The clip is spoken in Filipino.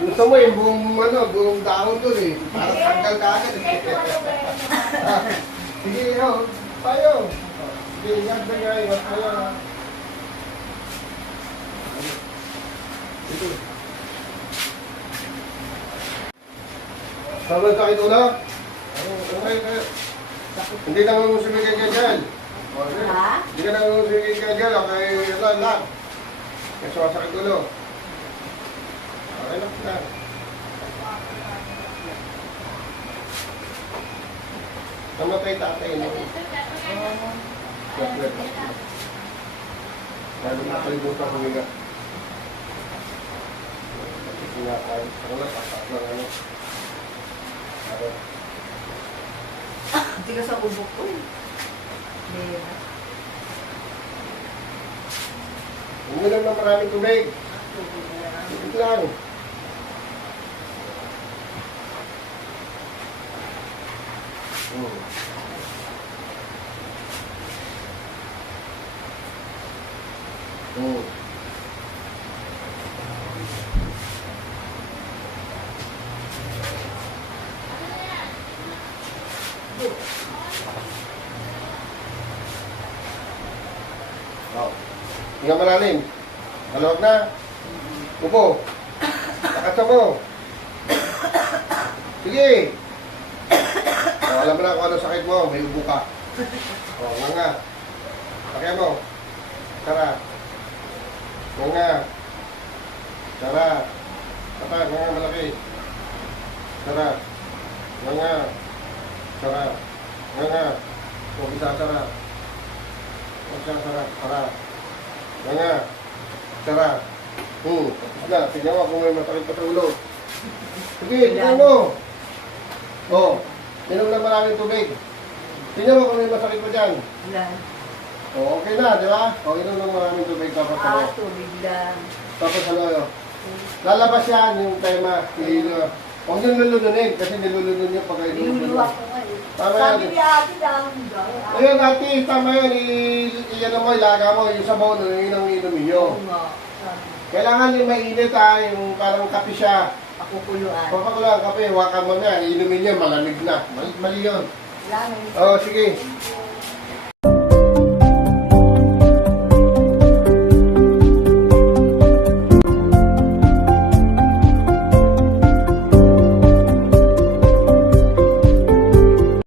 Gusto mo yung buong dahon doon eh. Para tanggal ka agad eh. Sige, tayo. Sige, ingat ba nga, ingat tayo. Ito. Sabag ka ito na? Hindi na mo sumigay ka dyan. Hindi ka na mo sumigay ka dyan. Okay, yan lang. Kasi masakit ulo. Okay lang na. Namatay tatay mo. Lalo na kalimutan humiga. Sinakay. Ako lang, pasak lang ano. Hindi ka sa ubok ko eh. Uminom ng maraming tubig. Tubig lang. Hinga malalim. Malawag na. Upo. Nakatsa mo. Sige. Alam mo na kung ano sakit mo. May ubo ka. Nga. Pakya mo. Tara. Nga. Tara. Tata. Nga malaki. Tara. Nga. Tara. Nga. Huwag isa tara. Huwag isa tara. Tara. Nga. Tara. Tapos na. Tingnan mo kung may masakit pa sa ulo. Sige, tingnan mo. Inom na maraming tubig. Tingnan mo kung may masakit pa dyan. Okay na, di ba? Inom na maraming tubig. Tapos tubig lang. Tapos lalabas yan yung tema. Huwag nyo nilulunin kasi nilulunin nyo pag kayo Niluluwa ko nga eh. Tama Sabi yan. ni ate lang. Ayun, ate, tama yun. Iyan mo, ilaga mo. Yung sabaw nun, yun ang inumin nyo. Kailangan yung mainit yung parang kape siya. Pakukuluan. Papakulang kape, wakan mo na. Inumin niya, malamig na. Mali yun. Lang. Sige.